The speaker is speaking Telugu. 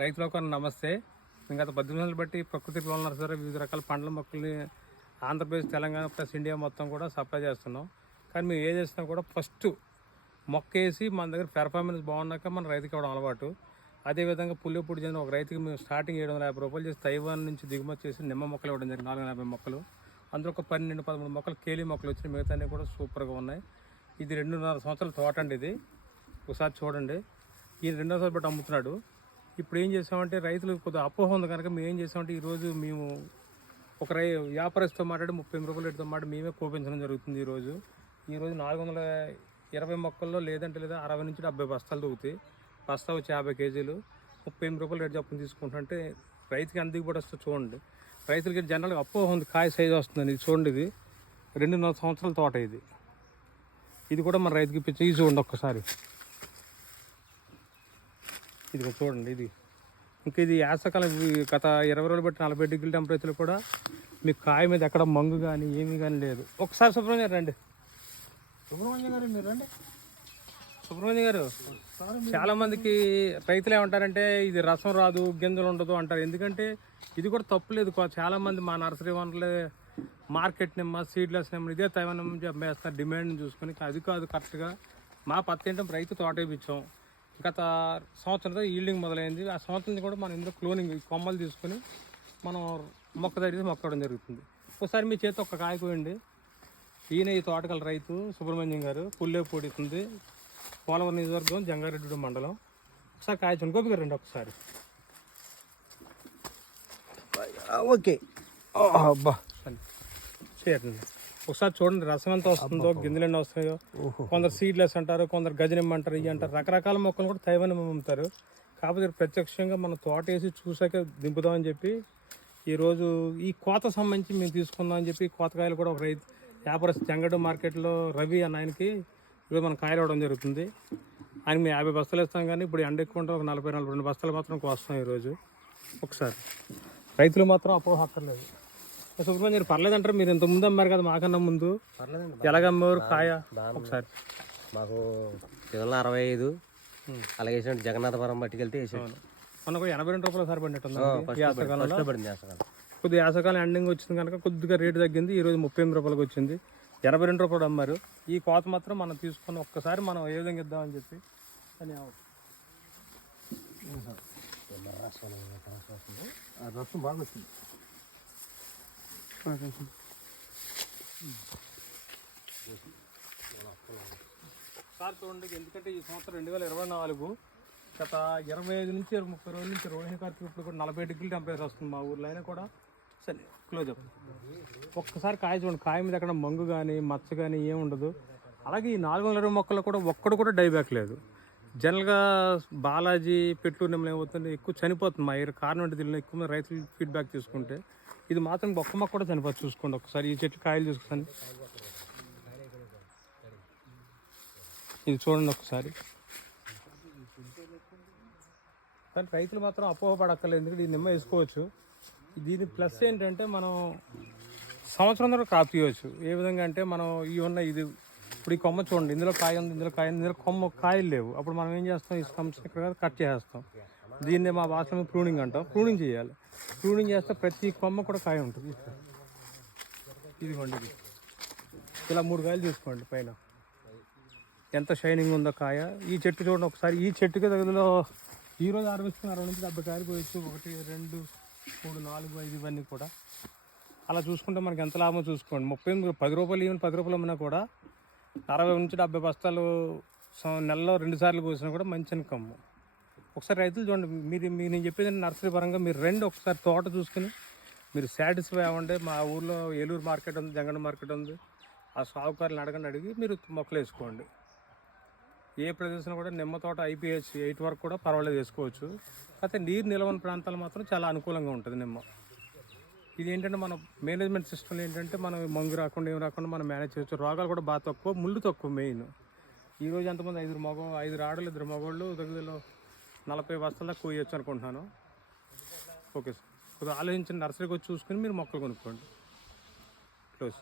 రైతులకు నమస్తే. గత 18 నెలలు బట్టి ప్రకృతి నర్సరీ వివిధ రకాల పండ్ల మొక్కల్ని ఆంధ్రప్రదేశ్, తెలంగాణ ప్లస్ ఇండియా మొత్తం కూడా సప్లై చేస్తున్నాం. కానీ మేము ఏ చేసినా కూడా ఫస్ట్ మొక్క వేసి మన దగ్గర పెర్ఫార్మెన్స్ బాగున్నాక మన రైతుకి ఇవ్వడం అలవాటు. అదేవిధంగా పుల్లెపూడి చెందిన ఒక రైతుకి మేము స్టార్టింగ్ 750 రూపాయలు చేసి తైవాన్ నుంచి దిగుమతి చేసి నిమ్మ మొక్కలు ఇవ్వడం జరిగింది. 450 మొక్కలు, అందులో ఒక 12-13 మొక్కలు కేలీ మొక్కలు వచ్చినాయి. మిగతాన్ని కూడా సూపర్గా ఉన్నాయి. ఇది 2.5 సంవత్సరాల తోట అండి. ఇది ఒకసారి చూడండి. ఈయన 2వ సంవత్సరం బట్టి అమ్ముతున్నాడు. ఇప్పుడు ఏం చేసామంటే రైతులు కొద్దిగా అపోహ ఉంది కనుక మేము ఏం చేసామంటే ఈరోజు మేము ఒక వ్యాపారస్తుతో మాట్లాడి 30 రూపాయల రేటుతో మాట్లాడి మేమే కోపించడం జరుగుతుంది. ఈరోజు 420 మొక్కల్లో లేదంటే 60 నుంచి 70 బస్తాలు దొరుకుతాయి. బస్తా వచ్చి 50 కేజీలు 30 రూపాయల రేటు చొప్పున తీసుకుంటుంటే రైతుకి ఎంత దిగుబడి వస్తుందో చూడండి. రైతులకి జనరల్గా అపోహ ఉంది, కాయ సైజు వస్తుందని. ఇది చూడండి, ఇది 2.5 సంవత్సరాల తోట. ఇది కూడా మన రైతుకి ఇప్పించి ఈ చూడండి ఒక్కసారి. ఇది చూడండి. ఇది ఇంకా ఇది యాసకాలం గత 20 రోజులు బట్టి 40 డిగ్రీల టెంపరేచర్ కూడా మీకు కాయ మీద ఎక్కడ మంగు కానీ ఏమీ కానీ లేదు. ఒకసారి సుబ్రహ్మణ్యం రండి. మీరు రండి. సుబ్రహ్మణ్యం గారు, చాలామందికి రైతులు ఏమంటారంటే ఇది రసం రాదు, గింజలు ఉండదు అంటారు. ఎందుకంటే ఇది కూడా తప్పు లేదు. చాలామంది మా నర్సరీ వనరులే మార్కెట్ నిమ్మ, సీడ్లెస్ నిమ్మ ఇదే తైవాన్ నుంచి అమ్మేస్తారు డిమాండ్ని చూసుకొని. అది కాదు కరెక్ట్గా. మా పత్తి ఏంటంటే రైతు తోట వేయించాం. గత సంవత్సరంతో ఈల్డింగ్ మొదలైంది. ఆ సంవత్సరం కూడా మనం ఇందులో క్లోనింగ్ కొమ్మలు తీసుకొని మనం మొక్క దగ్గర మొక్కడం జరుగుతుంది. ఒకసారి మీ చేతి ఒక్క కాయ కోయండి. ఈయన ఈ తోటకల రైతు సుబ్రహ్మణ్యం గారు, పుల్లేపూడి ఉంది, పోలవరం నియోజకవర్గం, జంగారెడ్డి మండలం. ఒకసారి కాయ చూడండి. గోపి గారు రండి ఒకసారి. ఓకే, అబ్బా చేయండి. ఒకసారి చూడండి రసం ఎంత వస్తుందో, గింజలు ఎన్ని వస్తాయో. కొందరు సీడ్లెస్ అంటారు, కొందరు గజనిమ్మ అంటారు, ఇవి అంటారు. రకరకాల మొక్కలు కూడా తైవాన్ అమ్ముతారు. కాకపోతే ప్రత్యక్షంగా మనం తోట వేసి చూసాక దింపుదామని చెప్పి ఈరోజు ఈ కోత సంబంధించి మేము తీసుకుందాం అని చెప్పి కోతకాయలు కూడా ఒక రైతు వ్యాపారస్తు జంగడు మార్కెట్లో రవి అన్న ఆయనకి ఈరోజు మనం కాయలు ఇవ్వడం జరుగుతుంది. ఆయనకి మేము 50 బస్తాలు ఇస్తాం, కానీ ఇప్పుడు ఎండ ఎక్కువ ఉంటే ఒక 40-42 బస్తాలు మాత్రం కోస్తాం ఈరోజు. ఒకసారి రైతులు మాత్రం అపోహ అక్కర్లేదు. సుబ్రహ్మణ్యం పర్లేదంటారు, మీరు ఇంత ముందు అమ్మారు కదా మాకన్నా ముందు, ఎలాగమ్మేవారు కాయ? ఒకసారి మాకు 65 అలాగే జగన్నాథపురం పట్టుకెళ్తే మనకు 82 రూపాయలు సార్ పడినట్టుంది. కొద్దిగా యాసకాలం ఎండింగ్ వచ్చింది కనుక కొద్దిగా రేటు తగ్గింది. ఈరోజు 38 రూపాయలకు వచ్చింది. 82 రూపాయలు అమ్మారు. ఈ కోత మాత్రం మనం తీసుకుని ఒక్కసారి మనం ఏ విధంగా ఇద్దామని చెప్పి అని రసం బాగా వచ్చింది. సార్ చూడండి, ఎందుకంటే ఈ సంవత్సరం 2024 గత 25 నుంచి 30 రోజుల నుంచి రోహిణి కార్తీక ఇప్పుడు కూడా 40 డిగ్రీల టెంపరేచర్ వస్తుంది మా ఊర్లో. అయినా కూడా సరే క్లోజ్ అప్. ఒక్కసారి కాయ చూడండి, కాయ మీద ఎక్కడ మంగు కానీ మచ్చ కానీ ఏముండదు. అలాగే ఈ 420 మొక్కలు కూడా ఒక్కడు కూడా డైబ్యాక్ లేదు. జనరల్గా బాలాజీ, పెట్లూరు నిమ్మలు ఏమవుతుంది ఎక్కువ చనిపోతుంది. మా ఏరియా కారణం అంటే దీనిలో ఎక్కువ రైతులు ఫీడ్బ్యాక్ తీసుకుంటే ఇది మాత్రం ఒక్క మొక్క కూడా చనిపోతుంది. చూసుకోండి ఒకసారి ఈ చెట్లు కాయలు చూసుకొని ఇది చూడండి ఒకసారి. కానీ రైతులు మాత్రం అపోహపడక్కర్లేదు, ఎందుకంటే ఈ నిమ్మ వేసుకోవచ్చు. దీని ప్లస్ ఏంటంటే మనం సంవత్సరం ద్వారా క్రాప్ తీయవచ్చు. ఏ విధంగా అంటే మనం ఇది ఇప్పుడు ఈ కొమ్మ చూడండి, ఇందులో కాయ ఉంది, ఇందులో కాయ ఉంది, ఇందులో కొమ్మ కాయలు లేవు. అప్పుడు మనం ఏం చేస్తాం, ఈ స్టమ్స్ ఇక్కడ కట్ చేసేస్తాం. దీన్ని మా భాషలో ప్రూనింగ్ అంటాం. ప్రూనింగ్ చేయాలి. ప్రూనింగ్ చేస్తే ప్రతి కొమ్మ కూడా కాయ ఉంటుంది. ఇదిగోండి, ఇది ఇలా 3 కాయలు తీసుకోండి. పైన ఎంత షైనింగ్ ఉందో కాయ. ఈ చెట్టు చూడండి ఒకసారి. ఈ చెట్టుకి దగ్గరలో ఈరోజు ఆరబెట్టుకుని 60 నుంచి 70 కాయలు పోయచ్చు. 1, 2, 3, 4, 5 ఇవన్నీ కూడా అలా చూసుకుంటే మనకి ఎంత లాభం చూసుకోండి. 10 రూపాయలు ఈవెన్ 10 రూపాయలు అమ్మినా కూడా 60 నుంచి 70 బస్తాలు నెలలో 2 సార్లు కోసినా కూడా మంచి ఇన్కమ్. ఒకసారి రైతులు చూడండి. నేను చెప్పేది నర్సరీ పరంగా మీరు రండి, ఒకసారి తోట చూసుకుని మీరు సాటిస్ఫై అవ్వండి. మా ఊర్లో ఏలూరు మార్కెట్ ఉంది, జంగండ మార్కెట్ ఉంది. ఆ సాగుకారులను అడిగి మీరు మొక్కలు వేసుకోండి. ఏ ప్రదేశంలో కూడా నిమ్మ తోట IPH 8 వరకు కూడా పర్వాలేదు వేసుకోవచ్చు. అయితే నీరు నిలవని ప్రాంతాలు మాత్రం చాలా అనుకూలంగా ఉంటుంది నిమ్మ. ఇది ఏంటంటే మన మేనేజ్మెంట్ సిస్టమ్ ఏంటంటే మనం మంగు రాకుండా ఏం రాకుండా మనం మేనేజ్ చేయవచ్చు. రోగాలు కూడా బాగా తక్కువ, ముళ్ళు తక్కువ మెయిన్. ఈరోజు ఎంతమంది 5 ఆడలు 2 మగవాళ్ళు దగ్గరలో 40 బస్తాల కోయచ్చు అనుకుంటున్నాను. ఓకే సార్, కొద్దిగా ఆలోచించి నర్సరీకి వచ్చి చూసుకుని మీరు మొక్కలు కొనుక్కోండి. క్లోజ్.